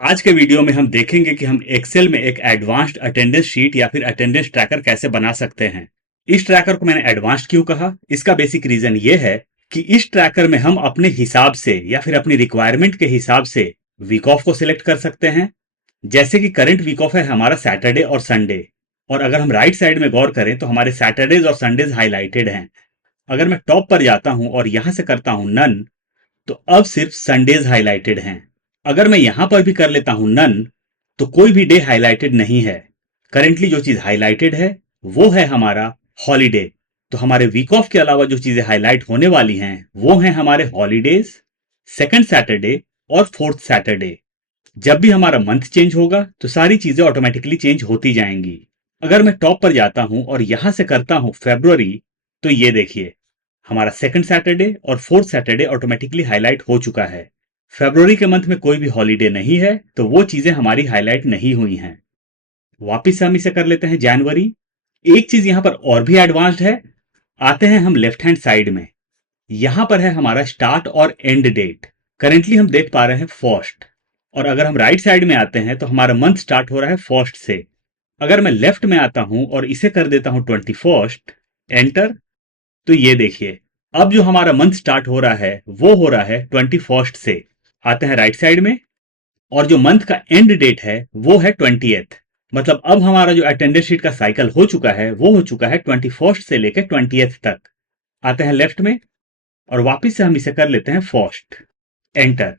आज के वीडियो में हम देखेंगे कि हम एक्सेल में एक एडवांस्ड अटेंडेंस शीट या फिर अटेंडेंस ट्रैकर कैसे बना सकते हैं। इस ट्रैकर को मैंने एडवांस्ड क्यों कहा, इसका बेसिक रीजन ये है कि इस ट्रैकर में हम अपने हिसाब से या फिर अपनी रिक्वायरमेंट के हिसाब से वीक ऑफ को सिलेक्ट कर सकते हैं। जैसे कि करंट वीक ऑफ है हमारा सैटरडे और संडे, और अगर हम राइट साइड में गौर करें तो हमारे सैटरडेज और संडेज हाईलाइटेड हैं। अगर मैं टॉप पर जाता हूं और यहां से करता हूं नन, तो अब सिर्फ संडेज हाईलाइटेड हैं। अगर मैं यहां पर भी कर लेता हूं नन, तो कोई भी डे हाईलाइटेड नहीं है। करेंटली जो चीज हाईलाइटेड है वो है हमारा हॉलीडे। तो हमारे वीक ऑफ के अलावा जो चीजें हाईलाइट होने वाली हैं वो हैं हमारे हॉलीडेज, सेकंड सैटरडे और फोर्थ सैटरडे। जब भी हमारा मंथ चेंज होगा तो सारी चीजें ऑटोमेटिकली चेंज होती जाएंगी। अगर मैं टॉप पर जाता हूं और यहां से करता हूं फेब्रुअरी, तो ये देखिए हमारा सेकंड सैटरडे और फोर्थ सैटरडे ऑटोमेटिकली हाईलाइट हो चुका है। फेब्रुअरी के मंथ में कोई भी हॉलीडे नहीं है तो वो चीजें हमारी हाईलाइट नहीं हुई हैं। वापिस हम इसे कर लेते हैं जनवरी। एक चीज यहां पर और भी एडवांस्ड है। आते हैं हम लेफ्ट हैंड साइड में, यहां पर है हमारा स्टार्ट और एंड डेट। करेंटली हम देख पा रहे हैं फर्स्ट, और अगर हम राइट साइड में आते हैं तो हमारा मंथ स्टार्ट हो रहा है फर्स्ट से। अगर मैं लेफ्ट में आता हूं और इसे कर देता हूं 21st, एंटर, तो ये देखिए अब जो हमारा मंथ स्टार्ट हो रहा है वो हो रहा है 21st से। आते हैं राइट साइड में, और जो मंथ का एंड डेट है वो है 20th। मतलब अब हमारा जो अटेंडेंस शीट का साइकिल हो चुका है वो हो चुका है 21st से लेकर 20th तक। आते हैं लेफ्ट में और वापिस से हम इसे कर लेते हैं first, enter.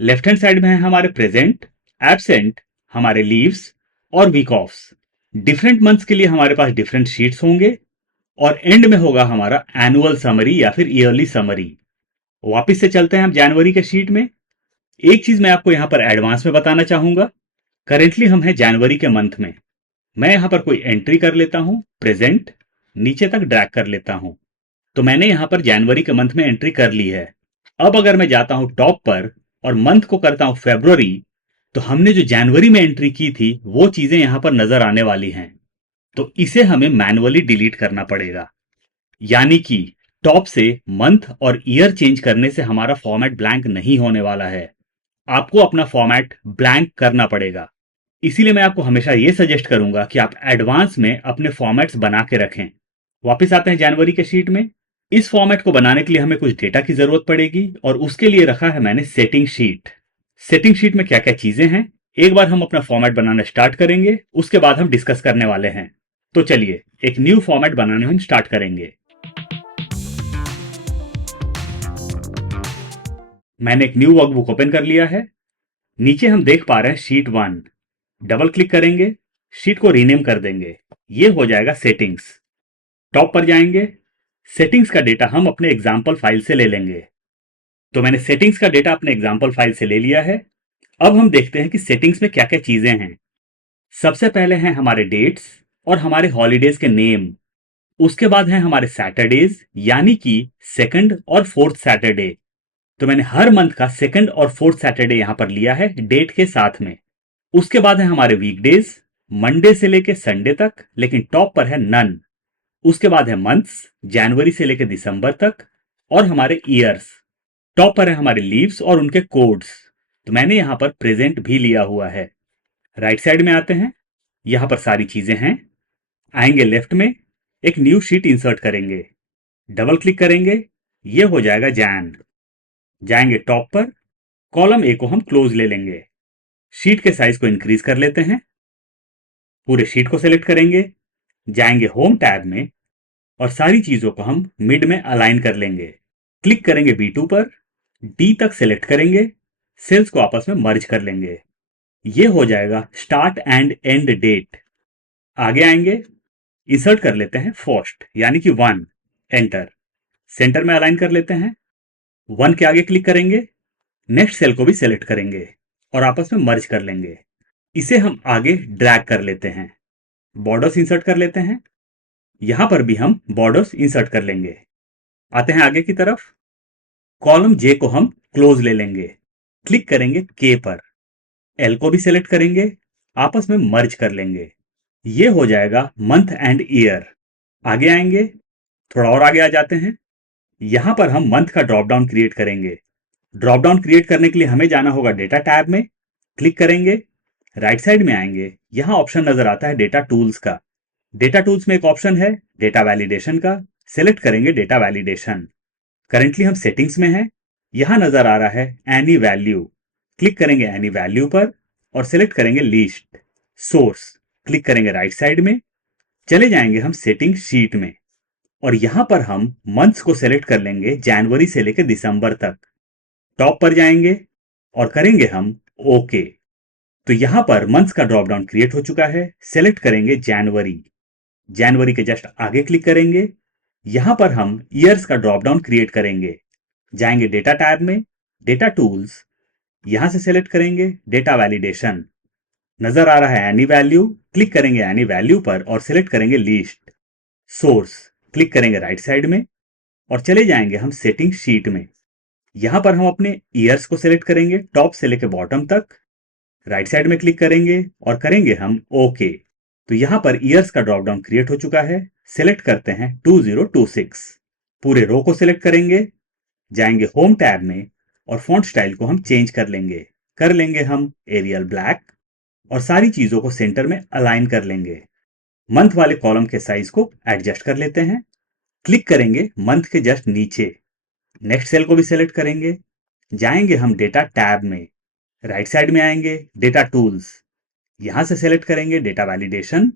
Left hand side में है हमारे प्रेजेंट, एब्सेंट, हमारे लीव्स और वीक ऑफ्स। डिफरेंट मंथ्स के लिए हमारे पास डिफरेंट शीट्स होंगे, और एंड में होगा हमारा एनुअल समरी या फिर ईयरली समरी। वापिस से चलते हैं हम जनवरी के शीट में। एक चीज मैं आपको यहां पर एडवांस में बताना चाहूंगा। करेंटली हम हैं जनवरी के मंथ में। मैं यहां पर कोई एंट्री कर लेता हूं, प्रेजेंट, नीचे तक ड्रैग कर लेता हूं, तो मैंने यहां पर जनवरी के मंथ में एंट्री कर ली है। अब अगर मैं जाता हूं टॉप पर और मंथ को करता हूं फेब्रुअरी, तो हमने जो जनवरी में एंट्री की थी वो चीजें यहां पर नजर आने वाली हैं। तो इसे हमें मैन्युअली डिलीट करना पड़ेगा। यानी कि टॉप से मंथ और ईयर चेंज करने से हमारा फॉर्मेट ब्लैंक नहीं होने वाला है। आपको अपना फॉर्मेट ब्लैंक करना पड़ेगा। इसीलिए मैं आपको हमेशा यह सजेस्ट करूंगा कि आप एडवांस में अपने फॉर्मेट्स बना के रखें। वापस आते हैं जनवरी के शीट में। इस फॉर्मेट को बनाने के लिए हमें कुछ डेटा की जरूरत पड़ेगी, और उसके लिए रखा है मैंने सेटिंग शीट। सेटिंग शीट में क्या क्या चीजें हैं, एक बार हम अपना फॉर्मेट बनाना स्टार्ट करेंगे, उसके बाद हम डिस्कस करने वाले हैं। तो चलिए एक न्यू फॉर्मेट बनाने हम स्टार्ट करेंगे। मैंने एक न्यू वर्कबुक ओपन कर लिया है। नीचे हम देख पा रहे हैं शीट 1। डबल क्लिक करेंगे, शीट को रीनेम कर देंगे, ये हो जाएगा सेटिंग्स। टॉप पर जाएंगे, सेटिंग्स का डेटा हम अपने एग्जाम्पल फाइल से ले लेंगे। तो मैंने सेटिंग्स का डेटा अपने एग्जाम्पल फाइल से ले लिया है। अब हम देखते हैं कि सेटिंग्स में क्या क्या चीजें हैं। सबसे पहले हैं हमारे डेट्स और हमारे हॉलीडेज के नेम। उसके बाद हैं हमारे सैटरडेज, यानी कि सेकंड और फोर्थ सैटरडे। तो मैंने हर मंथ का सेकंड और फोर्थ सैटरडे यहां पर लिया है डेट के साथ में। उसके बाद है हमारे वीकडेज, मंडे से लेकर संडे तक, लेकिन टॉप पर है नन। उसके बाद है मंथ्स, जनवरी से लेकर दिसंबर तक, और हमारे ईयर्स। टॉप पर है हमारे लीव्स और उनके कोड्स। तो मैंने यहां पर प्रेजेंट भी लिया हुआ है। राइट साइड में आते हैं, यहां पर सारी चीजें हैं। आएंगे लेफ्ट में, एक न्यू शीट इंसर्ट करेंगे, डबल क्लिक करेंगे, ये हो जाएगा जैन। जाएंगे टॉप पर, कॉलम ए को हम क्लोज ले लेंगे, शीट के साइज को इंक्रीज कर लेते हैं, पूरे शीट को सिलेक्ट करेंगे, जाएंगे होम टैब में, और सारी चीजों को हम मिड में अलाइन कर लेंगे। क्लिक करेंगे B2 पर, डी तक सिलेक्ट करेंगे, सेल्स को आपस में मर्ज कर लेंगे, ये हो जाएगा स्टार्ट एंड एंड डेट। आगे आएंगे, इंसर्ट कर लेते हैं फर्स्ट यानी कि 1, एंटर। सेंटर में अलाइन कर लेते हैं, 1 के आगे क्लिक करेंगे, नेक्स्ट सेल को भी सिलेक्ट करेंगे और आपस में मर्ज कर लेंगे। इसे हम आगे ड्रैग कर लेते हैं, बॉर्डर्स इंसर्ट कर लेते हैं, यहां पर भी हम बॉर्डर्स इंसर्ट कर लेंगे। आते हैं आगे की तरफ, कॉलम जे को हम क्लोज ले लेंगे, क्लिक करेंगे के पर, एल को भी सिलेक्ट करेंगे, आपस में मर्ज कर लेंगे, ये हो जाएगा मंथ एंड ईयर। आगे आएंगे, थोड़ा और आगे आ जाते हैं, यहां पर हम मंथ का ड्रॉप डाउन क्रिएट करेंगे। ड्रॉप डाउन क्रिएट करने के लिए हमें जाना होगा डेटा टैब में, क्लिक करेंगे, राइट साइड में आएंगे, यहां ऑप्शन नजर आता है डेटा टूल्स का। डेटा टूल्स में एक ऑप्शन है डेटा वैलिडेशन का, सिलेक्ट करेंगे डेटा वैलिडेशन। करेंटली हम सेटिंग्स में हैं, यहां नजर आ रहा है एनी वैल्यू। क्लिक करेंगे एनी वैल्यू पर और सिलेक्ट करेंगे लिस्ट सोर्स। क्लिक करेंगे राइट साइड में, चले जाएंगे हम सेटिंग शीट में और यहां पर हम मंथ्स को सिलेक्ट कर लेंगे जनवरी से लेकर दिसंबर तक। टॉप पर जाएंगे और करेंगे हम ओके। तो यहां पर मंथ्स का ड्रॉप डाउन क्रिएट हो चुका है, सिलेक्ट करेंगे जनवरी। जनवरी के जस्ट आगे क्लिक करेंगे, यहां पर हम ईयर्स का ड्रॉप डाउन क्रिएट करेंगे। जाएंगे डेटा टैब में, डेटा टूल्स, यहां से सिलेक्ट करेंगे डेटा वैलिडेशन। नजर आ रहा है एनी वैल्यू, क्लिक करेंगे एनी वैल्यू पर और सिलेक्ट करेंगे लिस्ट सोर्स। क्लिक करेंगे राइट साइड में और चले जाएंगे हम सेटिंग शीट में। यहां पर हम अपने ईयर्स को सिलेक्ट करेंगे टॉप से लेकर बॉटम तक। राइट साइड में क्लिक करेंगे और करेंगे हम ओके। तो यहां पर ईयर्स का ड्रॉप डाउन क्रिएट हो चुका है, सिलेक्ट करते हैं 2026। पूरे रो को सिलेक्ट करेंगे, जाएंगे होम टैब में और फॉन्ट स्टाइल को हम चेंज कर लेंगे हम एरियल ब्लैक और सारी चीजों को सेंटर में अलाइन कर लेंगे। मंथ वाले कॉलम के साइज को एडजस्ट कर लेते हैं। क्लिक करेंगे मंथ के जस्ट नीचे, नेक्स्ट सेल को भी सिलेक्ट करेंगे। जाएंगे हम डेटा टैब में, राइट साइड में आएंगे डेटा टूल्स, यहां से सिलेक्ट करेंगे डेटा वैलिडेशन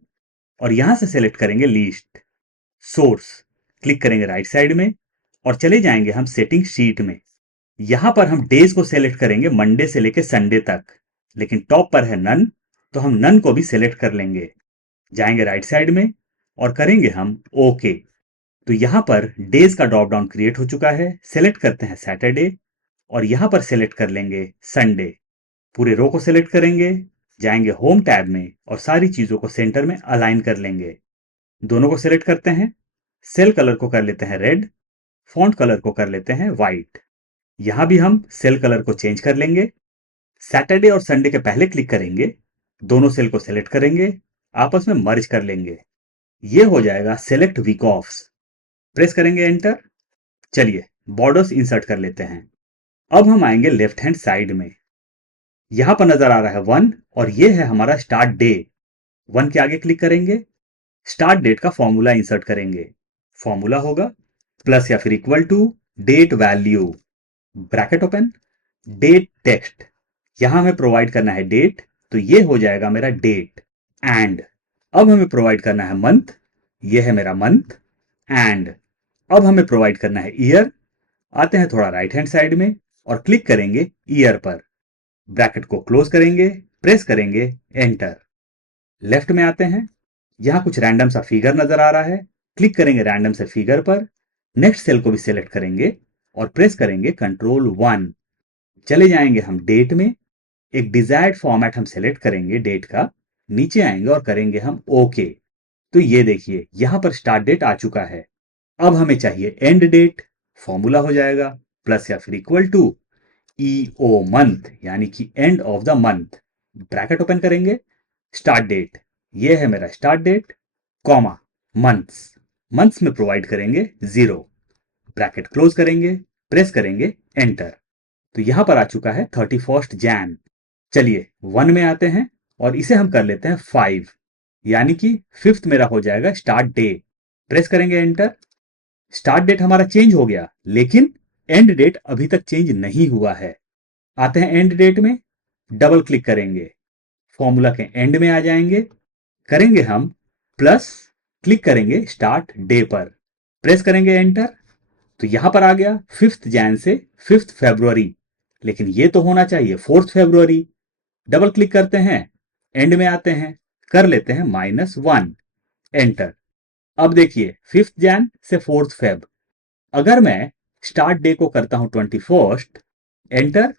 और यहां से सिलेक्ट करेंगे लिस्ट सोर्स। क्लिक करेंगे राइट साइड में और चले जाएंगे हम सेटिंग शीट में। यहां पर हम डेज को सिलेक्ट करेंगे मंडे से लेकर संडे तक, लेकिन टॉप पर है नन, तो हम नन को भी सिलेक्ट कर लेंगे। जाएंगे राइट साइड में और करेंगे हम ओके। तो यहां पर डेज का ड्रॉप डाउन क्रिएट हो चुका है, सिलेक्ट करते हैं सैटरडे और यहां पर सिलेक्ट कर लेंगे संडे। पूरे रो को सिलेक्ट करेंगे, जाएंगे होम टैब में और सारी चीजों को सेंटर में अलाइन कर लेंगे। दोनों को सिलेक्ट करते हैं, सेल कलर को कर लेते हैं रेड, फॉन्ट कलर को कर लेते हैं व्हाइट। यहां भी हम सेल कलर को चेंज कर लेंगे। सैटरडे और संडे के पहले क्लिक करेंगे, दोनों सेल को सिलेक्ट करेंगे, आपस में मर्ज कर लेंगे। ये हो जाएगा सेलेक्ट वीक ऑफ्स। प्रेस करेंगे एंटर। चलिए बॉर्डर्स इंसर्ट कर लेते हैं। अब हम आएंगे लेफ्ट हैंड साइड में, यहां पर नजर आ रहा है 1 और ये है हमारा स्टार्ट डे। 1 के आगे क्लिक करेंगे, स्टार्ट डेट का फॉर्मूला इंसर्ट करेंगे। फॉर्मूला होगा प्लस या फिर equal to date value, bracket open, date text. यहां हमें प्रोवाइड करना है डेट, तो ये हो जाएगा मेरा डेट। एंड अब हमें प्रोवाइड करना है मंथ, ये है मेरा मंथ। एंड अब हमें प्रोवाइड करना है ईयर। आते हैं थोड़ा राइट हैंड साइड में और क्लिक करेंगे ईयर पर, ब्रैकेट को क्लोज करेंगे, प्रेस करेंगे एंटर। लेफ्ट में आते हैं, यहां कुछ रैंडम सा फिगर नजर आ रहा है, क्लिक करेंगे रैंडम से फिगर पर, नेक्स्ट सेल को भी सिलेक्ट करेंगे और प्रेस करेंगे कंट्रोल 1। चले जाएंगे हम डेट में, एक डिजायर्ड फॉर्मेट हम सिलेक्ट करेंगे डेट का, नीचे आएंगे और करेंगे हम ओके। तो ये देखिए यहां पर स्टार्ट डेट आ चुका है। अब हमें चाहिए एंड डेट, फॉर्मूला हो जाएगा प्लस या फिर इक्वल टू ईओ मंथ, यानी कि end of the month. Bracket open करेंगे, स्टार्ट डेट, ये है मेरा start date, comma months, months में प्रोवाइड करेंगे 0, ब्रैकेट क्लोज करेंगे, प्रेस करेंगे एंटर। तो यहां पर आ चुका है 31 जैन। चलिए 1 में आते हैं और इसे हम कर लेते हैं 5, यानी कि 5th मेरा हो जाएगा स्टार्ट डे। प्रेस करेंगे एंटर। स्टार्ट डेट हमारा चेंज हो गया, लेकिन एंड डेट अभी तक चेंज नहीं हुआ है। आते हैं एंड डेट में, डबल क्लिक करेंगे, फॉर्मूला के एंड में आ जाएंगे, करेंगे हम प्लस, क्लिक करेंगे स्टार्ट डे पर, प्रेस करेंगे एंटर। तो यहां पर आ गया 5th जैन से 5th फरवरी, लेकिन ये तो होना चाहिए 4th फरवरी। डबल क्लिक करते हैं, एंड में आते हैं, कर लेते हैं -1, एंटर। अब देखिए 5th जैन से 4th फेब, अगर मैं स्टार्ट डे को करता हूं 21, एंटर,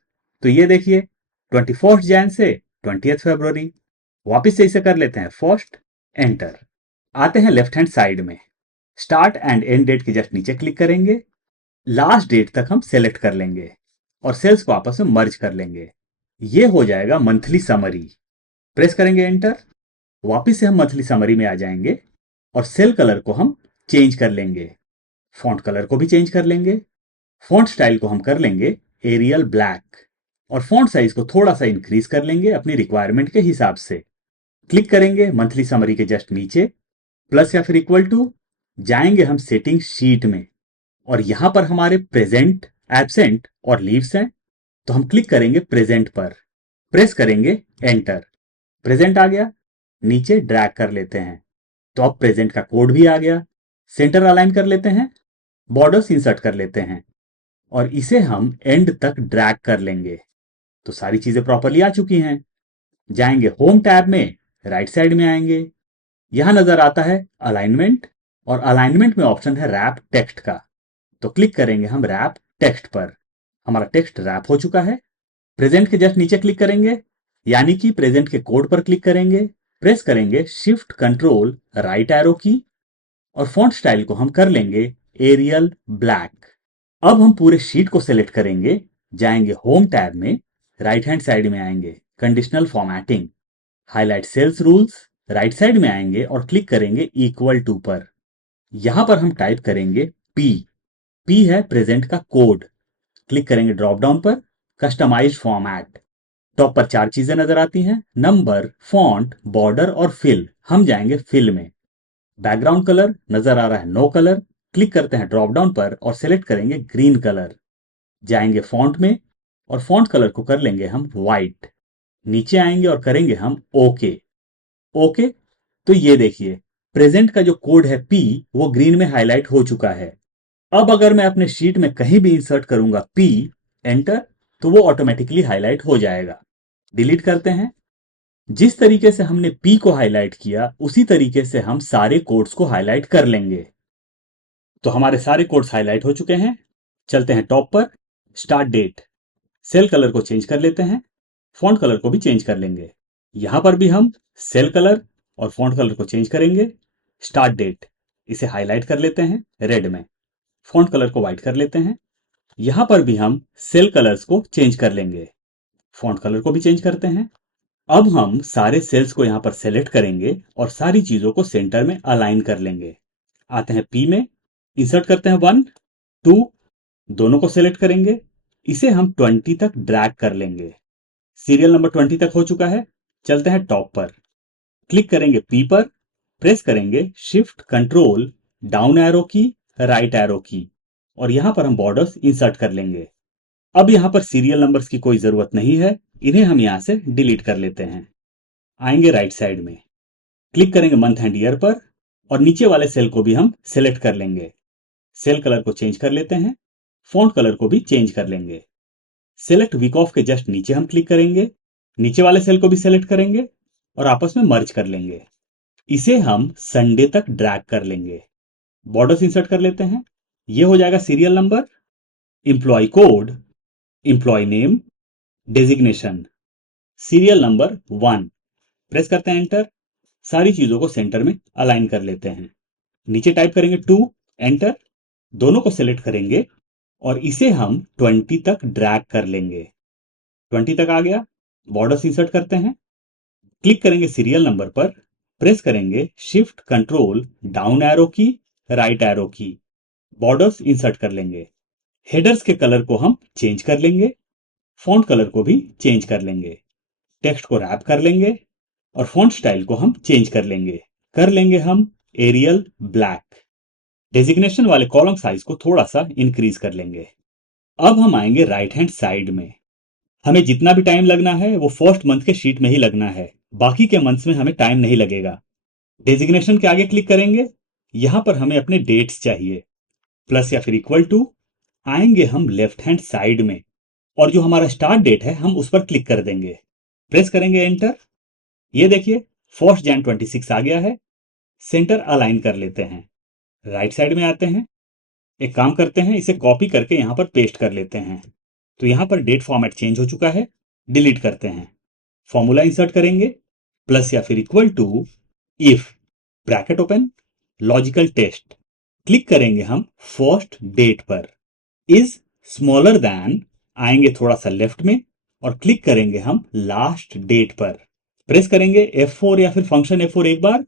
तो ये देखिए 21 जैन से 20th फरवरी। वापिस से इसे कर लेते हैं फर्स्ट, एंटर। आते हैं लेफ्ट हैंड साइड में, स्टार्ट एंड एंड डेट के जस्ट नीचे क्लिक करेंगे, लास्ट डेट तक हम सेलेक्ट कर लेंगे और सेल्स को आपस में मर्ज कर लेंगे। ये हो जाएगा मंथली समरी। प्रेस करेंगे एंटर। वापिस से हम मंथली समरी में आ जाएंगे और सेल कलर को हम चेंज कर लेंगे, फॉन्ट कलर को भी चेंज कर लेंगे, फॉन्ट स्टाइल को हम कर लेंगे एरियल ब्लैक। और फॉन्ट साइज को थोड़ा सा इंक्रीज कर लेंगे अपनी रिक्वायरमेंट के हिसाब से। क्लिक करेंगे मंथली समरी के जस्ट नीचे, प्लस या फिर इक्वल टू, जाएंगे हम सेटिंग शीट में, और यहां पर हमारे प्रेजेंट, एब्सेंट और लीव्स हैं, तो हम क्लिक करेंगे प्रेजेंट पर, प्रेस करेंगे एंटर। प्रेजेंट आ गया, नीचे ड्रैग कर लेते हैं, तो अब प्रेजेंट का कोड भी आ गया। सेंटर अलाइन कर लेते हैं, बॉर्डर्स इंसर्ट कर लेते हैं, और इसे हम एंड तक ड्रैग कर लेंगे, तो सारी चीजें प्रॉपरली आ चुकी हैं। जाएंगे होम टैब में, राइट साइड में आएंगे, यहां नजर आता है अलाइनमेंट, और अलाइनमेंट में ऑप्शन है रैप टेक्स्ट का, तो क्लिक करेंगे हम रैप टेक्स्ट पर। हमारा टेक्स्ट रैप हो चुका है। प्रेजेंट के जस्ट नीचे क्लिक करेंगे, यानी कि प्रेजेंट के कोड पर क्लिक करेंगे, प्रेस करेंगे शिफ्ट कंट्रोल राइट एरो की, और फॉन्ट स्टाइल को हम कर लेंगे एरियल ब्लैक। अब हम पूरे शीट को सिलेक्ट करेंगे, जाएंगे होम टैब में, राइट हैंड साइड में आएंगे conditional formatting, highlight cells rules, right side में आएंगे और क्लिक करेंगे इक्वल टू पर। यहां पर हम टाइप करेंगे पी। पी है प्रेजेंट का कोड। क्लिक करेंगे ड्रॉप डाउन पर, कस्टमाइज फॉर्मेट। टॉप पर चार चीजें नजर आती हैं, नंबर, फॉन्ट, बॉर्डर और फिल। हम जाएंगे फिल में। बैकग्राउंड कलर नजर आ रहा है नो कलर, क्लिक करते हैं ड्रॉप डाउन पर और सिलेक्ट करेंगे ग्रीन कलर। जाएंगे फॉन्ट में और फॉन्ट कलर को कर लेंगे हम व्हाइट। नीचे आएंगे और करेंगे हम ओके। ओके, तो ये देखिए प्रेजेंट का जो कोड है पी, वो ग्रीन में हाईलाइट हो चुका है। अब अगर मैं अपने शीट में कहीं भी इंसर्ट करूंगा पी, एंटर, तो वो ऑटोमेटिकली हाईलाइट हो जाएगा। डिलीट करते हैं। जिस तरीके से हमने पी को हाईलाइट किया, उसी तरीके से हम सारे कोड्स को हाईलाइट कर लेंगे। तो हमारे सारे कोड्स हाईलाइट हो चुके हैं। चलते हैं टॉप पर, स्टार्ट डेट। सेल कलर को चेंज कर लेते हैं, फॉन्ट कलर को भी चेंज कर लेंगे। यहां पर भी हम सेल कलर और फॉन्ट कलर को चेंज करेंगे। स्टार्ट डेट, इसे हाईलाइट कर लेते हैं रेड में, फॉन्ट कलर को व्हाइट कर लेते हैं। यहां पर भी हम सेल कलर्स को चेंज कर लेंगे, फॉन्ट कलर को भी चेंज करते हैं। अब हम सारे सेल्स को यहां पर सेलेक्ट करेंगे और सारी चीजों को सेंटर में अलाइन कर लेंगे। आते हैं पी में, इंसर्ट करते हैं 1, 2, दोनों को सेलेक्ट करेंगे, इसे हम 20 तक ड्रैग कर लेंगे। सीरियल नंबर 20 तक हो चुका है। चलते हैं टॉप पर, क्लिक करेंगे पी पर, प्रेस करेंगे शिफ्ट कंट्रोल डाउन एरो की, राइट एरो की, और यहां पर हम बॉर्डर्स इंसर्ट कर लेंगे। अब यहां पर सीरियल नंबर्स की कोई जरूरत नहीं है, इन्हें हम यहां से डिलीट कर लेते हैं। आएंगे राइट साइड में, क्लिक करेंगे मंथ एंड ईयर पर, और नीचे वाले सेल को भी हम सिलेक्ट कर लेंगे। सेल कलर को चेंज कर लेते हैं, फॉन्ट कलर को भी चेंज कर लेंगे। सेलेक्ट वीक ऑफ के जस्ट नीचे हम क्लिक करेंगे, नीचे वाले सेल को भी सिलेक्ट करेंगे और आपस में मर्ज कर लेंगे। इसे हम संडे तक ड्रैग कर लेंगे। बॉर्डर्स इंसर्ट कर लेते हैं। ये हो जाएगा serial number, employee code, employee name, designation, serial number 1। Press करते हैं एंटर। सारी चीजों को सेंटर में अलाइन कर लेते हैं। नीचे टाइप करेंगे 2, एंटर, दोनों को सिलेक्ट करेंगे और इसे हम 20 तक ड्रैग कर लेंगे। 20 तक आ गया। बॉर्डर्स इंसर्ट करते हैं, क्लिक करेंगे सीरियल नंबर पर, प्रेस करेंगे शिफ्ट कंट्रोल डाउन एरो की, राइट एरो की, बॉर्डर्स इंसर्ट कर लेंगे। हेडर्स के कलर को हम चेंज कर लेंगे, फॉन्ट कलर को भी चेंज कर लेंगे, टेक्स्ट को रैप कर लेंगे और फॉन्ट स्टाइल को हम चेंज कर लेंगे हम एरियल ब्लैक। डेजिग्नेशन वाले कॉलम साइज को थोड़ा सा इंक्रीज कर लेंगे। अब हम आएंगे राइट हैंड साइड में। हमें जितना भी टाइम लगना है वो फर्स्ट मंथ के शीट में ही लगना है, बाकी के मंथ्स में हमें टाइम नहीं लगेगा। डेजिग्नेशन के आगे क्लिक करेंगे, यहां पर हमें अपने डेट्स चाहिए, प्लस या फिर इक्वल टू, आएंगे हम लेफ्ट हैंड साइड में और जो हमारा स्टार्ट डेट है हम उस पर क्लिक कर देंगे, प्रेस करेंगे एंटर। ये देखिए 1 जन 26 आ गया है। सेंटर अलाइन कर लेते हैं, राइट साइड में आते हैं, एक काम करते हैं, इसे कॉपी करके यहां पर पेस्ट कर लेते हैं। तो यहां पर डेट फॉर्मेट चेंज हो चुका है, डिलीट करते हैं। फॉर्मूला इंसर्ट करेंगे, प्लस या फिर equal to, if, bracket open, logical test, click करेंगे हम फर्स्ट डेट पर, इज स्मॉलर देन, आएंगे थोड़ा सा लेफ्ट में और क्लिक करेंगे हम लास्ट डेट पर, प्रेस करेंगे F4 या फिर फंक्शन F4 एक बार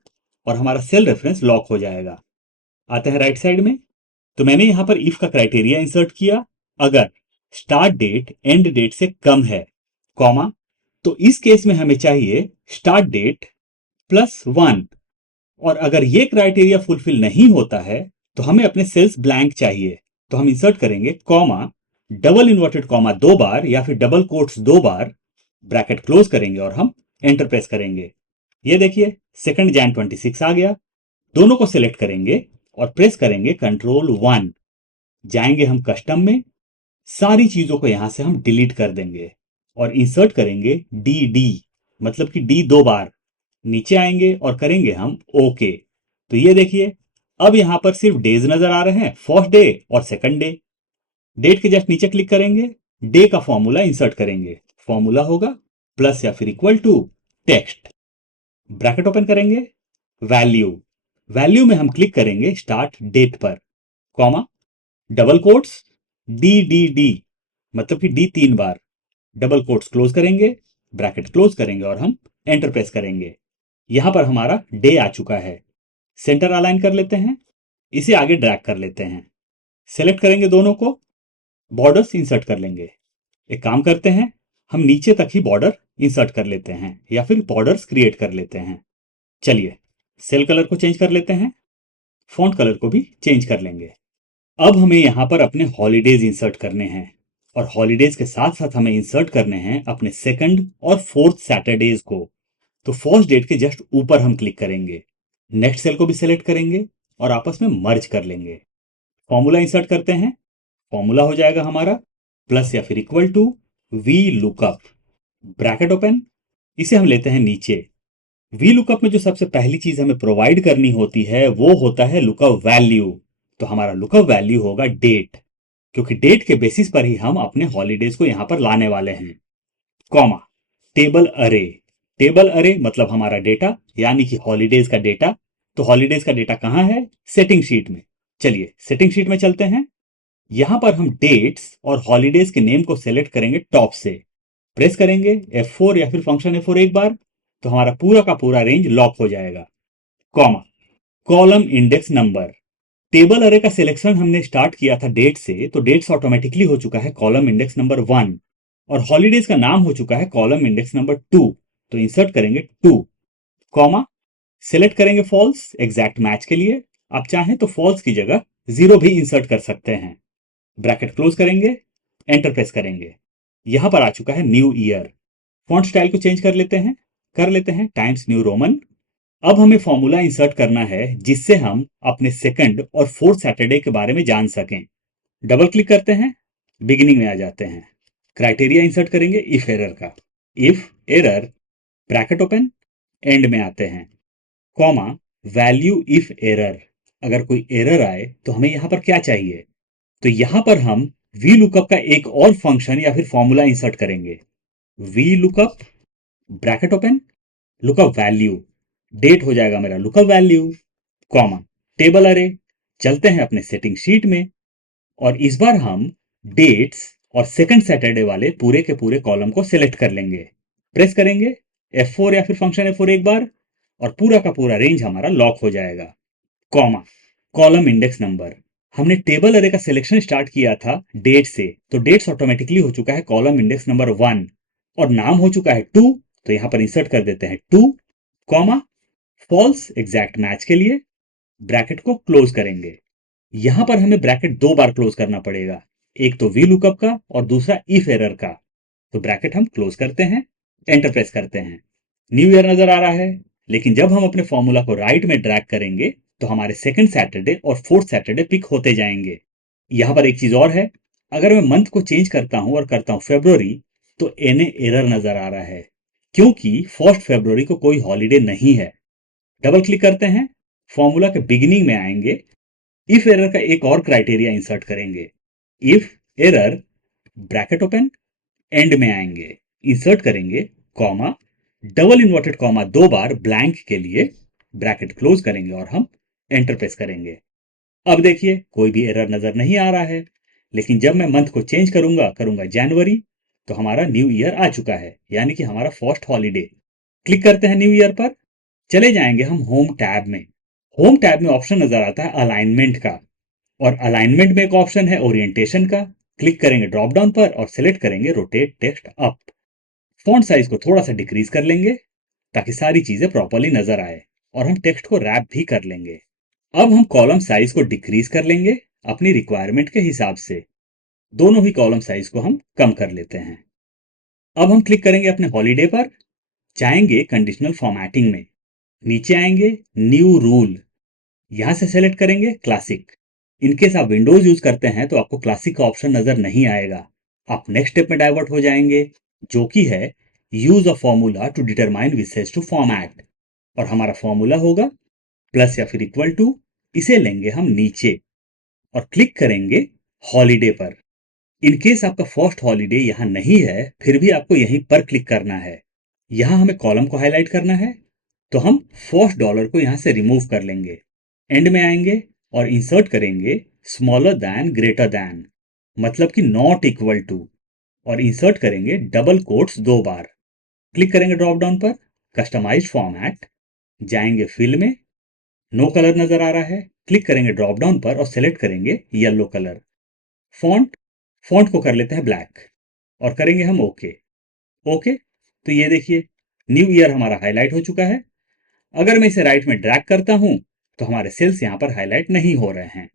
और हमारा सेल रेफरेंस लॉक हो जाएगा। आते हैं राइट साइड में, तो मैंने यहां पर इफ का क्राइटेरिया इंसर्ट किया, अगर स्टार्ट डेट एंड डेट से कम है, कॉमा, तो इस केस में हमें चाहिए स्टार्ट डेट +1। और अगर ये क्राइटेरिया फुलफिल नहीं होता है तो हमें अपने सेल्स ब्लैंक चाहिए। तो हम इंसर्ट करेंगे कॉमा, डबल इन्वर्टेड कॉमा 2 बार या फिर डबल कोट्स 2 बार, ब्रैकेट क्लोज करेंगे और हम एंटर प्रेस करेंगे। ये देखिए 2 Jan 26 आ गया। दोनों को सिलेक्ट करेंगे और प्रेस करेंगे Ctrl+1। जाएंगे हम कस्टम में, सारी चीजों को यहां से हम डिलीट कर देंगे और इंसर्ट करेंगे डी, मतलब कि डी 2 बार। नीचे आएंगे और करेंगे हम ओके। तो ये देखिए अब यहां पर सिर्फ डेज नजर आ रहे हैं, फर्स्ट डे और सेकंड डे। डेट के जस्ट नीचे क्लिक करेंगे, डे का फॉर्मूला इंसर्ट करेंगे। फॉर्मूला होगा प्लस या फिर equal to text, bracket open करेंगे, वैल्यू, वैल्यू में हम क्लिक करेंगे स्टार्ट डेट पर, कॉमा, डबल कोट्स डी, मतलब कि डी 3 बार, डबल कोट्स क्लोज करेंगे, ब्रैकेट क्लोज करेंगे और हम एंटर प्रेस करेंगे। यहां पर हमारा डे आ चुका है। सेंटर अलाइन कर लेते हैं, इसे आगे ड्रैग कर लेते हैं, सेलेक्ट करेंगे दोनों को, बॉर्डर्स इंसर्ट कर लेंगे। एक काम करते हैं, हम नीचे तक ही बॉर्डर इंसर्ट कर लेते हैं या फिर बॉर्डर्स क्रिएट कर लेते हैं। चलिए सेल कलर को चेंज कर लेते हैं, फॉन्ट कलर को भी चेंज कर लेंगे। अब हमें यहां पर अपने हॉलीडेज इंसर्ट करने हैं और हॉलीडेज के साथ साथ हमें इंसर्ट करने हैं अपने सेकंड और फोर्थ सैटरडेज को। तो फर्स्ट डेट के जस्ट ऊपर हम क्लिक करेंगे, नेक्स्ट सेल को भी सिलेक्ट करेंगे और आपस में मर्ज कर लेंगे। फॉर्मूला इंसर्ट करते हैं, फॉर्मूला हो जाएगा हमारा प्लस या फिर equal to V lookup, bracket open, इसे हम लेते हैं नीचे। वी लुकअप में जो सबसे पहली चीज हमें प्रोवाइड करनी होती है वो होता है लुकअप वैल्यू। तो हमारा लुकअप वैल्यू होगा डेट, क्योंकि डेट के बेसिस पर ही हम अपने हॉलीडेज को यहां पर लाने वाले हैं, कॉमा, टेबल अरे, टेबल अरे मतलब हमारा डेटा, यानी कि हॉलीडेज का डेटा। तो हॉलीडेज का डेटा कहां है? सेटिंग शीट में। चलिए सेटिंग शीट में चलते हैं। यहां पर हम डेट्स और हॉलीडेज के नेम को सेलेक्ट करेंगे टॉप से, प्रेस करेंगे F4 या फिर फंक्शन F4 एक बार, तो हमारा पूरा का पूरा रेंज लॉक हो जाएगा, comma, column index number. Table अरे का सिलेक्शन हमने स्टार्ट किया था डेट से, तो डेट्स ऑटोमेटिकली हो चुका है कॉलम इंडेक्स नंबर 1 और हॉलीडेज का नाम हो चुका है कॉलम इंडेक्स नंबर 2। तो इंसर्ट करेंगे 2, कॉमा, सिलेक्ट करेंगे फॉल्स एग्जैक्ट मैच के लिए। आप चाहें तो फॉल्स की जगह 0 भी इंसर्ट कर सकते हैं। ब्रैकेट क्लोज करेंगे, एंटर प्रेस करेंगे। यहां पर आ चुका है न्यू ईयर। फॉन्ट स्टाइल को चेंज कर लेते हैं टाइम्स न्यू रोमन। अब हमें फॉर्मूला इंसर्ट करना है जिससे हम अपने सेकंड और फोर्थ सैटरडे के बारे में जान सकें। डबल क्लिक करते हैं, बिगिनिंग में आ जाते हैं, क्राइटेरिया इंसर्ट करेंगे इफ एरर का, if error, bracket open, and में आते हैं, कॉमा, वैल्यू इफ एरर। अगर कोई एरर आए तो हमें यहां पर क्या चाहिए? तो यहां पर हम वी लुकअप का एक और फंक्शन या फिर फॉर्मूला इंसर्ट करेंगे, V lookup, bracket open, lookup value, date हो जाएगा मेरा लुकअप वैल्यू, कॉमा, टेबल अरे। चलते हैं अपने सेटिंग शीट में और इस बार हम डेट्स और सेकंड सैटरडे वाले पूरे के पूरे कॉलम को सिलेक्ट कर लेंगे, प्रेस करेंगे F4 या फिर फंक्शन F4 एक बार और पूरा का पूरा रेंज हमारा लॉक हो जाएगा, कॉमा, कॉलम इंडेक्स नंबर। हमने टेबल अरे का सिलेक्शन स्टार्ट किया था डेट से, तो डेट्स ऑटोमेटिकली हो चुका है कॉलम इंडेक्स नंबर 1 और नाम हो चुका है 2। तो यहां पर इंसर्ट कर देते हैं 2, कॉमा, फॉल्स एग्जैक्ट मैच के लिए, ब्रैकेट को क्लोज करेंगे। यहां पर हमें ब्रैकेट 2 बार क्लोज करना पड़ेगा, एक तो वी लुकअप का और दूसरा इफ एरर का। तो ब्रैकेट हम क्लोज करते हैं, एंटर प्रेस करते हैं। न्यू ईयर नजर आ रहा है, लेकिन जब हम अपने फॉर्मूला को राइट में ड्रैग करेंगे तो हमारे सेकंड सैटरडे और फोर्थ सैटरडे पिक होते जाएंगे। यहां पर एक चीज और है, अगर मैं मंथ को चेंज करता हूं और करता हूं फेब्रुवरी, तो एन एरर नजर आ रहा है क्योंकि 1 फरवरी को कोई हॉलीडे नहीं है। डबल क्लिक करते हैं, फॉर्मूला के बिगिनिंग में आएंगे, इफ एरर का एक और क्राइटेरिया इंसर्ट करेंगे, if error, bracket open, and में आएंगे, इंसर्ट करेंगे कॉमा, डबल इन्वर्टेड कॉमा 2 बार ब्लैंक के लिए, ब्रैकेट क्लोज करेंगे और हम एंटर प्रेस करेंगे। अब देखिए कोई भी एरर नजर नहीं आ रहा है, लेकिन जब मैं मंथ को चेंज करूंगा जनवरी, तो हमारा न्यू ईयर आ चुका है, यानी कि हमारा फर्स्ट हॉलीडे। क्लिक करते हैं न्यू ईयर पर, चले जाएंगे हम होम टैब में। होम टैब में ऑप्शन नजर आता है अलाइनमेंट का और अलाइनमेंट में एक ऑप्शन है ओरिएंटेशन का। क्लिक करेंगे ड्रॉप डाउन पर और सिलेक्ट करेंगे rotate text up. Font size को थोड़ा सा डिक्रीज कर लेंगे ताकि सारी चीजें प्रॉपर्ली नजर आए, और हम टेक्स्ट को रैप भी कर लेंगे। अब हम कॉलम साइज को डिक्रीज कर लेंगे अपनी रिक्वायरमेंट के हिसाब से। दोनों ही कॉलम साइज को हम कम कर लेते हैं। अब हम क्लिक करेंगे अपने हॉलीडे पर, जाएंगे कंडीशनल फॉर्मेटिंग में, नीचे आएंगे न्यू रूल, यहां से सेलेक्ट करेंगे क्लासिक। इनकेस आप विंडोज यूज करते हैं तो आपको क्लासिक का ऑप्शन नजर नहीं आएगा। आप नेक्स्ट स्टेप में डाइवर्ट हो जाएंगे, जो कि है use a formula to determine विसेज टू फॉर्मेट। और हमारा फॉर्मूला होगा प्लस या फिर इक्वल टू, इसे लेंगे हम नीचे और क्लिक करेंगे हॉलीडे पर। इनकेस आपका फर्स्ट हॉलीडे यहां नहीं है, फिर भी आपको यहीं पर क्लिक करना है। यहां हमें कॉलम को हाईलाइट करना है, तो हम फर्स्ट डॉलर को यहां से रिमूव कर लेंगे। एंड में आएंगे और इंसर्ट करेंगे स्मॉलर दैन ग्रेटर दैन, मतलब कि नॉट इक्वल टू, और इंसर्ट करेंगे डबल कोट्स 2 बार। क्लिक करेंगे ड्रॉप डाउन पर, कस्टमाइज फॉर्मेट, जाएंगे फिल में, नो कलर नजर आ रहा है, क्लिक करेंगे ड्रॉप डाउन पर और सेलेक्ट करेंगे येलो कलर। फॉन्ट फॉन्ट को कर लेते हैं ब्लैक और करेंगे हम ओके। ओके, तो ये देखिए न्यू ईयर हमारा हाईलाइट हो चुका है। अगर मैं इसे राइट में ड्रैग करता हूं तो हमारे सेल्स यहां पर हाईलाइट नहीं हो रहे हैं।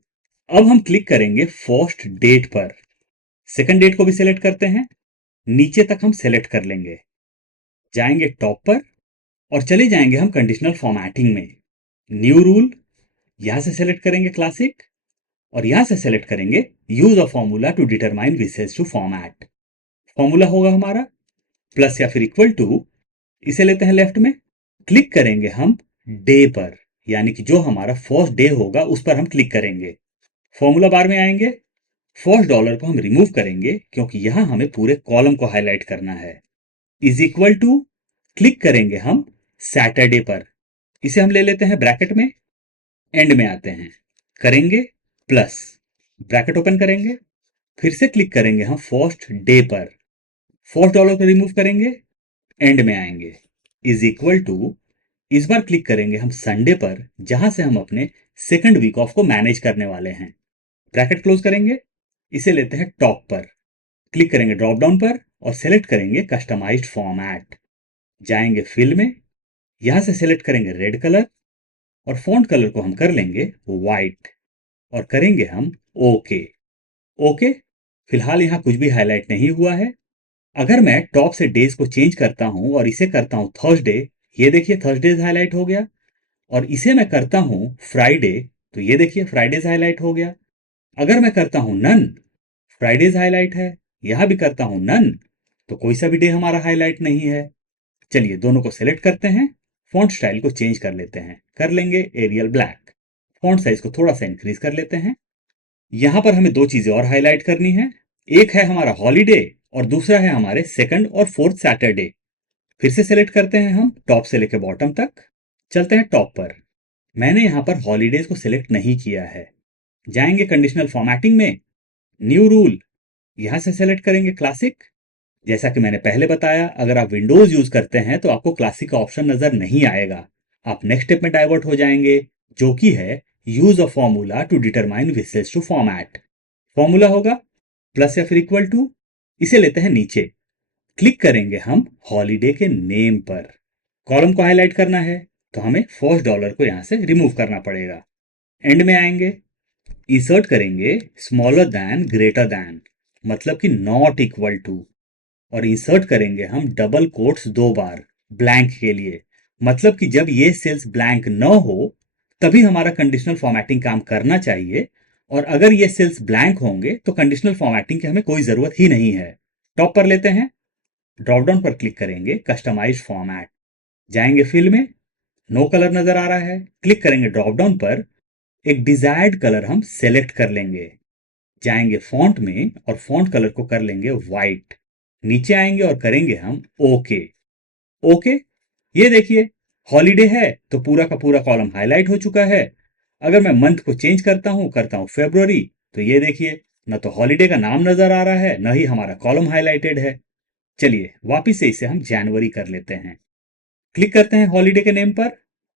अब हम क्लिक करेंगे फर्स्ट डेट पर, सेकंड डेट को भी सिलेक्ट करते हैं, नीचे तक हम सिलेक्ट कर लेंगे, जाएंगे टॉप पर और चले जाएंगे हम कंडीशनल फॉर्मेटिंग में। न्यू रूल, यहां से सिलेक्ट करेंगे क्लासिक और यहां से सिलेक्ट करेंगे use a formula to determine विसेज टू फॉर्मेट। फॉर्मूला होगा हमारा प्लस या फिर इक्वल टू, इसे लेते हैं लेफ्ट में, क्लिक करेंगे हम डे पर, यानी कि जो हमारा फर्स्ट डे होगा उस पर हम क्लिक करेंगे। फॉर्मूला बार में आएंगे, फर्स्ट डॉलर को हम रिमूव करेंगे क्योंकि यहां हमें पूरे कॉलम को हाईलाइट करना है। इज इक्वल टू, क्लिक करेंगे हम सैटरडे पर, इसे हम ले लेते हैं ब्रैकेट में, एंड में आते हैं, करेंगे प्लस, ब्रैकेट ओपन करेंगे, फिर से क्लिक करेंगे हम फर्स्ट डे पर, फर्स्ट डॉलर को रिमूव करेंगे, एंड में आएंगे, इज इक्वल टू, इस बार क्लिक करेंगे हम संडे पर, जहां से हम अपने सेकंड वीक ऑफ को मैनेज करने वाले हैं। ब्रैकेट क्लोज करेंगे, इसे लेते हैं टॉप पर, क्लिक करेंगे ड्रॉप डाउन पर और सेलेक्ट करेंगे कस्टमाइज्ड फॉर्मेट, जाएंगे फिल में, यहां से सेलेक्ट करेंगे रेड कलर और फॉन्ट कलर को हम कर लेंगे व्हाइट और करेंगे हम ओके। ओके, फिलहाल यहां कुछ भी हाईलाइट नहीं हुआ है। अगर मैं टॉप से डेज को चेंज करता हूं और इसे करता हूं थर्सडे, ये देखिए थर्सडेज हाईलाइट हो गया, और इसे मैं करता हूं फ्राइडे, तो ये देखिए फ्राइडेज हाईलाइट हो गया। अगर मैं करता हूं नन, फ्राइडेज हाईलाइट है, यहां भी करता हूं नन, तो कोई सा भी डे हमारा हाईलाइट नहीं है। चलिए दोनों को सिलेक्ट करते हैं, फॉन्ट स्टाइल को चेंज कर लेते हैं, कर लेंगे एरियल ब्लैक, फॉन्ट साइज को थोड़ा सा इंक्रीज कर लेते हैं। यहां पर हमें 2 चीजें और हाईलाइट करनी है, एक है हमारा हॉलीडे और दूसरा है हमारे सेकंड और फोर्थ सैटरडे। फिर से सिलेक्ट करते हैं हम टॉप से लेकर बॉटम तक, चलते हैं टॉप पर। मैंने यहां पर हॉलीडेज को सिलेक्ट नहीं किया है, जाएंगे कंडीशनल फॉर्मेटिंग में, न्यू रूल, यहां से सेलेक्ट करेंगे क्लासिक। जैसा कि मैंने पहले बताया, अगर आप विंडोज यूज करते हैं तो आपको क्लासिक का ऑप्शन नजर नहीं आएगा। आप नेक्स्ट स्टेप में डाइवर्ट हो जाएंगे, जो कि है use a formula to determine विसेज टू फॉर्मेट। फॉर्मूला होगा प्लस या फिर इक्वल टू, इसे लेते हैं नीचे, क्लिक करेंगे हम हॉलीडे के नेम पर। कॉलम को हाईलाइट करना है तो हमें फर्स्ट डॉलर को यहां से रिमूव करना पड़ेगा। एंड में आएंगे, इंसर्ट करेंगे स्मॉलर दैन ग्रेटर दैन, मतलब कि नॉट इक्वल टू, और इंसर्ट करेंगे हम डबल कोट्स 2 बार ब्लैंक के लिए, मतलब कि जब ये सेल्स ब्लैंक न हो तभी हमारा कंडीशनल फॉर्मेटिंग काम करना चाहिए, और अगर ये सेल्स ब्लैंक होंगे तो कंडीशनल फॉर्मेटिंग की हमें कोई जरूरत ही नहीं है। टॉप पर लेते हैं, ड्रॉप डाउन पर क्लिक करेंगे कस्टमाइज फॉर्मेट, जाएंगे फिल में, नो कलर नजर आ रहा है, क्लिक करेंगे ड्रॉप डाउन पर, एक डिजायर्ड कलर हम सेलेक्ट कर लेंगे, जाएंगे फॉन्ट में और फॉन्ट कलर को कर लेंगे व्हाइट, नीचे आएंगे और करेंगे हम ओके। ओके, ये देखिए हॉलीडे है तो पूरा का पूरा कॉलम हाईलाइट हो चुका है। अगर मैं मंथ को चेंज करता हूं फरवरी, तो ये देखिए न तो हॉलीडे का नाम नजर आ रहा है, न ही हमारा कॉलम हाईलाइटेड है। चलिए वापिस से इसे हम जनवरी कर लेते हैं, क्लिक करते हैं हॉलीडे के नेम पर,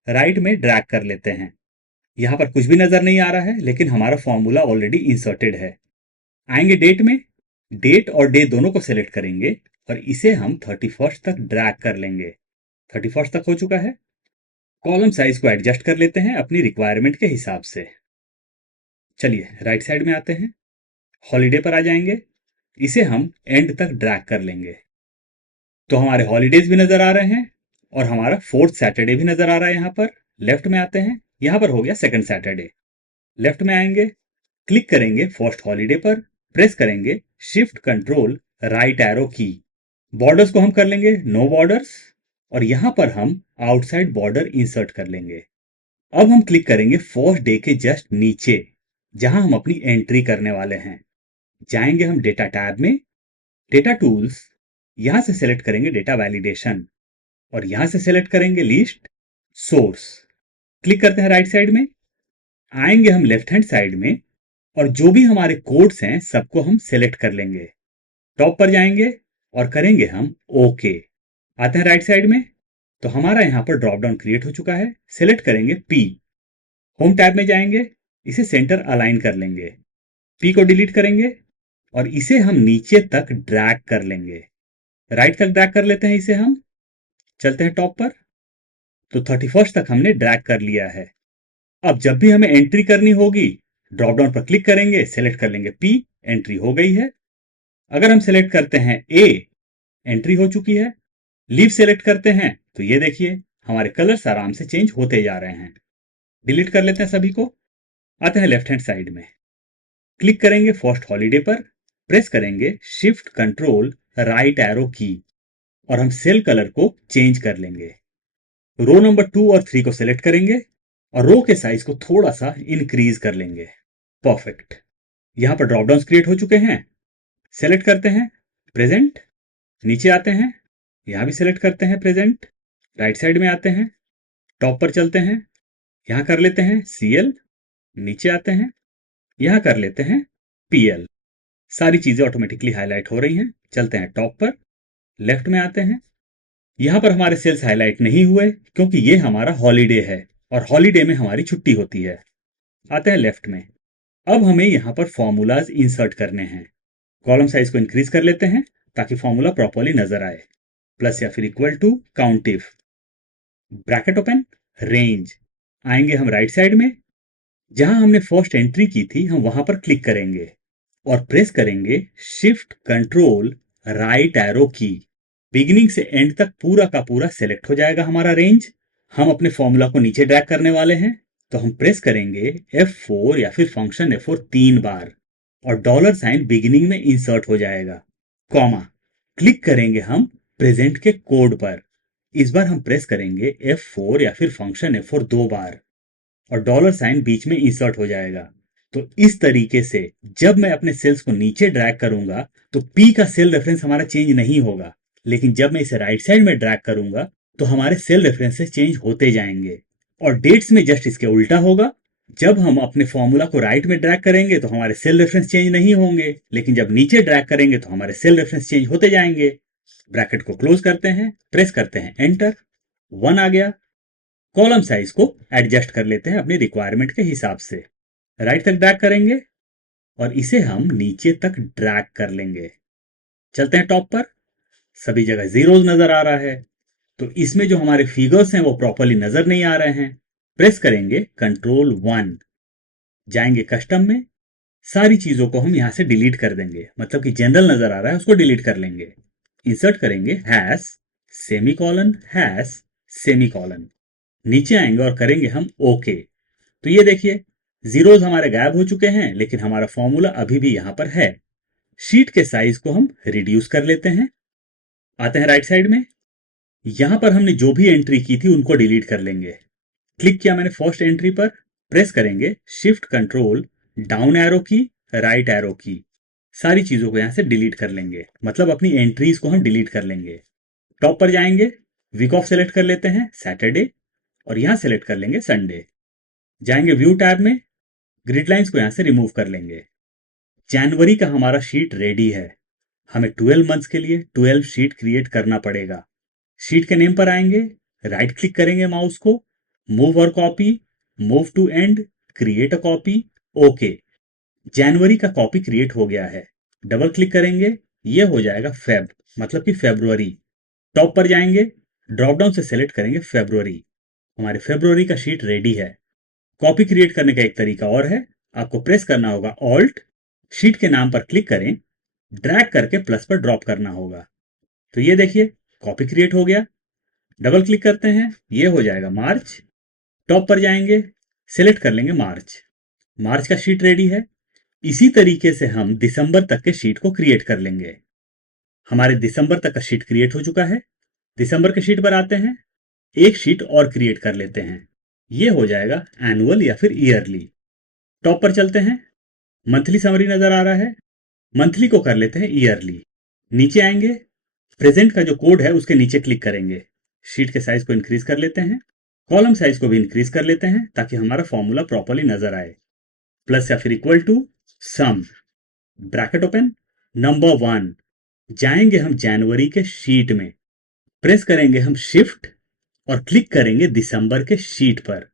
राइट में ड्रैग कर लेते हैं। यहां पर कुछ भी नजर नहीं आ रहा है, लेकिन हमारा फॉर्मूला ऑलरेडी इंसर्टेड है। आएंगे डेट में, डेट और डे दोनों को सिलेक्ट करेंगे और इसे हम 31st तक ड्रैग कर लेंगे। 31st तक हो चुका है। कॉलम साइज को एडजस्ट कर लेते हैं अपनी रिक्वायरमेंट के हिसाब से। चलिए राइट साइड में आते हैं, हॉलीडे पर आ जाएंगे, इसे हम एंड तक ड्रैग कर लेंगे। तो हमारे हॉलीडेज भी नजर आ रहे हैं और हमारा 4th सैटरडे भी नजर आ रहा है। यहां पर लेफ्ट में आते हैं, यहां पर हो गया 2nd सैटरडे। लेफ्ट में आएंगे, क्लिक करेंगे फर्स्ट हॉलीडे पर, प्रेस करेंगे शिफ्ट कंट्रोल राइट एरो की। बॉर्डर्स को हम कर लेंगे नो बॉर्डर्स और यहां पर हम आउटसाइड बॉर्डर इंसर्ट कर लेंगे। अब हम क्लिक करेंगे फर्स्ट डे के जस्ट नीचे जहां हम अपनी एंट्री करने वाले हैं। जाएंगे हम डेटा टैब में, डेटा टूल्स, यहां से सेलेक्ट करेंगे डेटा वैलिडेशन और यहां से सेलेक्ट करेंगे लिस्ट सोर्स। क्लिक करते हैं राइट साइड में, आएंगे हम लेफ्ट हैंड साइड में और जो भी हमारे कोड्स हैं सबको हम सेलेक्ट कर लेंगे। टॉप पर जाएंगे और करेंगे हम ओके। आते हैं राइट साइड में, तो हमारा यहां पर ड्रॉप डाउन क्रिएट हो चुका है। सेलेक्ट करेंगे पी, होम टैब में जाएंगे, इसे सेंटर अलाइन कर लेंगे, पी को डिलीट करेंगे और इसे हम नीचे तक ड्रैग कर लेंगे। राइट तक ड्रैग कर लेते हैं इसे हम। चलते हैं टॉप पर, तो 31st तक हमने ड्रैग कर लिया है। अब जब भी हमें एंट्री करनी होगी, ड्रॉप डाउन पर क्लिक करेंगे, सेलेक्ट कर लेंगे पी, एंट्री हो गई है। अगर हम सेलेक्ट करते हैं ए, एंट्री हो चुकी है। लीव सेलेक्ट करते हैं तो ये देखिए हमारे कलर्स आराम से चेंज होते जा रहे हैं। डिलीट कर लेते हैं सभी को। आते हैं लेफ्ट हैंड साइड में, क्लिक करेंगे फर्स्ट हॉलीडे पर, प्रेस करेंगे शिफ्ट कंट्रोल राइट एरो की और हम सेल कलर को चेंज कर लेंगे। रो नंबर 2 और 3 को सेलेक्ट करेंगे और रो के साइज को थोड़ा सा इंक्रीज कर लेंगे। परफेक्ट। यहां पर ड्रॉप डाउन क्रिएट हो चुके हैं। सेलेक्ट करते हैं प्रेजेंट, नीचे आते हैं, यहां भी सेलेक्ट करते हैं प्रेजेंट। राइट साइड में आते हैं, टॉप पर चलते हैं, यहां कर लेते हैं सीएल, नीचे आते हैं, यहां कर लेते हैं पीएल। सारी चीजें ऑटोमेटिकली हाईलाइट हो रही हैं। चलते हैं टॉप पर, लेफ्ट में आते हैं, यहां पर हमारे सेल्स हाईलाइट नहीं हुए क्योंकि ये हमारा हॉलीडे है और हॉलीडे में हमारी छुट्टी होती है। आते हैं लेफ्ट में, अब हमें यहां पर फॉर्मूलाज इंसर्ट करने हैं। कॉलम साइज को इंक्रीज कर लेते हैं ताकि फॉर्मूला प्रॉपर्ली नजर आए। प्लस या फिर equal to countif, bracket open, range. आएंगे हम राइट साइड में, जहां हमने फर्स्ट एंट्री की थी हम वहां पर क्लिक करेंगे और प्रेस करेंगे शिफ्ट कंट्रोल राइट एरो की। बिगिनिंग से एंड तक पूरा का पूरा सेलेक्ट हो जाएगा हमारा रेंज। हम अपने फॉर्मूला को नीचे ड्रैग करने वाले हैं, तो हम प्रेस करेंगे F4 या फिर फंक्शन F4 3 बार और डॉलर साइन बिगिनिंग में इंसर्ट हो जाएगा। कॉमा, क्लिक करेंगे हम प्रेजेंट के कोड पर। इस बार हम प्रेस करेंगे F4 या फिर फंक्शन F4 2 बार और डॉलर साइन बीच में इंसर्ट हो जाएगा। तो इस तरीके से जब मैं अपने सेल्स को नीचे ड्रैग करूंगा तो P का सेल रेफरेंस हमारा चेंज नहीं होगा, लेकिन जब मैं इसे राइट साइड में ड्रैग करूंगा तो हमारे सेल रेफरेंसेस चेंज होते जाएंगे। और डेट्स में जस्ट इसके उल्टा होगा। जब हम अपने फॉर्मूला को राइट में ड्रैग करेंगे तो हमारे सेल रेफरेंस चेंज नहीं होंगे, लेकिन जब नीचे ड्रैग करेंगे तो हमारे सेल रेफरेंस चेंज होते जाएंगे। ब्रैकेट को क्लोज करते हैं, प्रेस करते हैं एंटर, 1 आ गया। कॉलम साइज को एडजस्ट कर लेते हैं अपनी रिक्वायरमेंट के हिसाब से। राइट तक ड्रैग करेंगे और इसे हम नीचे तक ड्रैग कर लेंगे। चलते हैं टॉप पर, सभी जगह जीरोज नजर आ रहा है, तो इसमें जो हमारे फिगर्स हैं वो प्रॉपर्ली नजर नहीं आ रहे हैं। प्रेस करेंगे कंट्रोल 1, जाएंगे कस्टम में, सारी चीजों को हम यहां से डिलीट कर देंगे, मतलब कि जनरल नजर आ रहा है उसको डिलीट कर लेंगे। इंसर्ट करेंगे हैश सेमीकॉलन हैश सेमीकॉलन, नीचे आएंगे और करेंगे हम ओके। तो ये देखिए जीरोज हमारे गायब हो चुके हैं, लेकिन हमारा फॉर्मूला अभी भी यहां पर है। शीट के साइज को हम रिड्यूस कर लेते हैं। आते हैं राइट साइड में, यहां पर हमने जो भी एंट्री की थी उनको डिलीट कर लेंगे। क्लिक किया मैंने फर्स्ट एंट्री पर, प्रेस करेंगे शिफ्ट कंट्रोल डाउन एरो की, राइट एरो की, सारी चीजों को यहां से डिलीट कर लेंगे, मतलब अपनी एंट्रीज को हम डिलीट कर लेंगे। टॉप पर जाएंगे, वीक ऑफ सेलेक्ट कर लेते हैं सैटरडे और यहां सेलेक्ट कर लेंगे संडे। जाएंगे व्यू टैब में, ग्रिड लाइंस को यहां से रिमूव कर लेंगे। जनवरी का हमारा शीट रेडी है। हमें 12 मंथ्स के लिए 12 शीट क्रिएट करना पड़ेगा। शीट के नेम पर आएंगे, राइट क्लिक करेंगे माउस को, मूव और copy, move to end, create a copy, okay. जनवरी का कॉपी क्रिएट हो गया है। डबल क्लिक करेंगे, ये हो जाएगा फेब, मतलब कि फेब्रुअरी। टॉप पर जाएंगे, ड्रॉप डाउन से सेलेक्ट करेंगे फेब्रुअरी। हमारे फेब्रुअरी का शीट रेडी है। कॉपी क्रिएट करने का एक तरीका और है, आपको प्रेस करना होगा ऑल्ट, शीट के नाम पर क्लिक करें, ड्रैग करके प्लस पर ड्रॉप करना होगा। तो ये देखिए कॉपी क्रिएट हो गया। डबल क्लिक करते हैं, ये हो जाएगा मार्च। टॉप पर जाएंगे, सिलेक्ट कर लेंगे मार्च। मार्च का शीट रेडी है। इसी तरीके से हम दिसंबर तक के शीट को क्रिएट कर लेंगे। हमारे दिसंबर तक का शीट क्रिएट हो चुका है। दिसंबर के शीट पर आते हैं, एक शीट और क्रिएट कर लेते हैं। ये हो जाएगा एनुअल या फिर ईयरली। टॉप पर चलते हैं, मंथली समरी नजर आ रहा है, मंथली को कर लेते हैं ईयरली। नीचे आएंगे, प्रेजेंट का जो कोड है उसके नीचे क्लिक करेंगे, शीट के साइज को इंक्रीज कर लेते हैं, कॉलम साइज को भी इंक्रीज कर लेते हैं ताकि हमारा फॉर्मूला प्रॉपरली नजर आए। प्लस या फिर equal to sum, bracket open, number 1। जाएंगे हम जनवरी के शीट में, प्रेस करेंगे हम शिफ्ट और क्लिक करेंगे दिसंबर के शीट पर।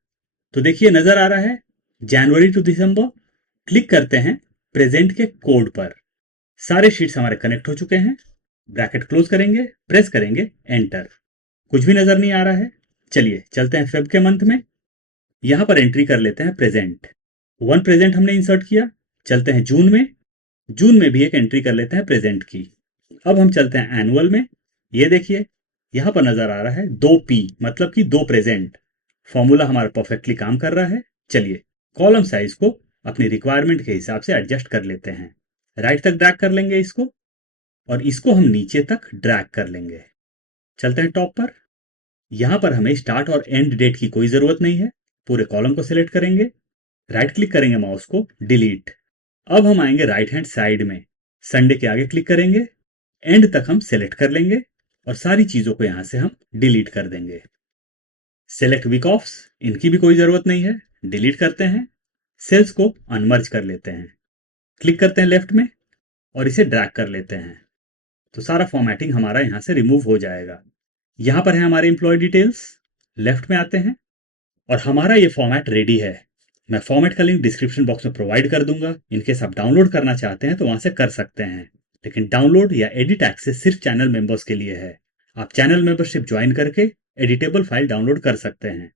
तो देखिए नजर आ रहा है जनवरी टू दिसंबर। क्लिक करते हैं प्रेजेंट के कोड पर। सारे शीट्स हमारे कनेक्ट हो चुके हैं। ब्रैकेट क्लोज करेंगे, प्रेस करेंगे एंटर। कुछ भी नजर नहीं आ रहा है। चलिए चलते हैं फेब के मंथ में। यहां पर एंट्री कर लेते हैं प्रेजेंट। 1 प्रेजेंट हमने इंसर्ट किया। चलते हैं जून में। जून में भी एक एंट्री कर लेते हैं प्रेजेंट की। अब हम चलते हैं एनुअल में। ये देखिए यहां पर नजर आ रहा है 2P, मतलब कि 2 प्रेजेंट। फॉर्मूला हमारा परफेक्टली काम कर रहा है। चलिए कॉलम साइज को अपनी रिक्वायरमेंट के हिसाब से एडजस्ट कर लेते हैं। राइट तक ड्रैग कर लेंगे इसको, और इसको हम नीचे तक ड्रैग कर लेंगे। चलते हैं टॉप पर। यहां पर हमें स्टार्ट और एंड डेट की कोई जरूरत नहीं है। पूरे कॉलम को सिलेक्ट करेंगे, राइट क्लिक करेंगे माउस को, डिलीट। अब हम आएंगे राइट हैंड साइड में, संडे के आगे क्लिक करेंगे, एंड तक हम सेलेक्ट कर लेंगे और सारी चीजों को यहां से हम डिलीट कर देंगे। सेलेक्ट वीक ऑफ्स, इनकी भी कोई जरूरत नहीं है, डिलीट करते हैं। सेल्स को अनमर्ज कर लेते हैं, क्लिक करते हैं लेफ्ट में और इसे ड्रैग कर लेते हैं। तो सारा फॉर्मेटिंग हमारा यहां से रिमूव हो जाएगा। यहां पर है हमारे एम्प्लॉय डिटेल्स। लेफ्ट में आते हैं और हमारा ये फॉर्मेट रेडी है। मैं फॉर्मेट का लिंक डिस्क्रिप्शन बॉक्स में प्रोवाइड कर दूंगा। इनकेस आप डाउनलोड करना चाहते हैं तो वहां से कर सकते हैं, लेकिन डाउनलोड या एडिट एक्सेस सिर्फ चैनल मेंबर्स के लिए है। आप चैनल मेंबरशिप ज्वाइन करके एडिटेबल फाइल डाउनलोड कर सकते हैं।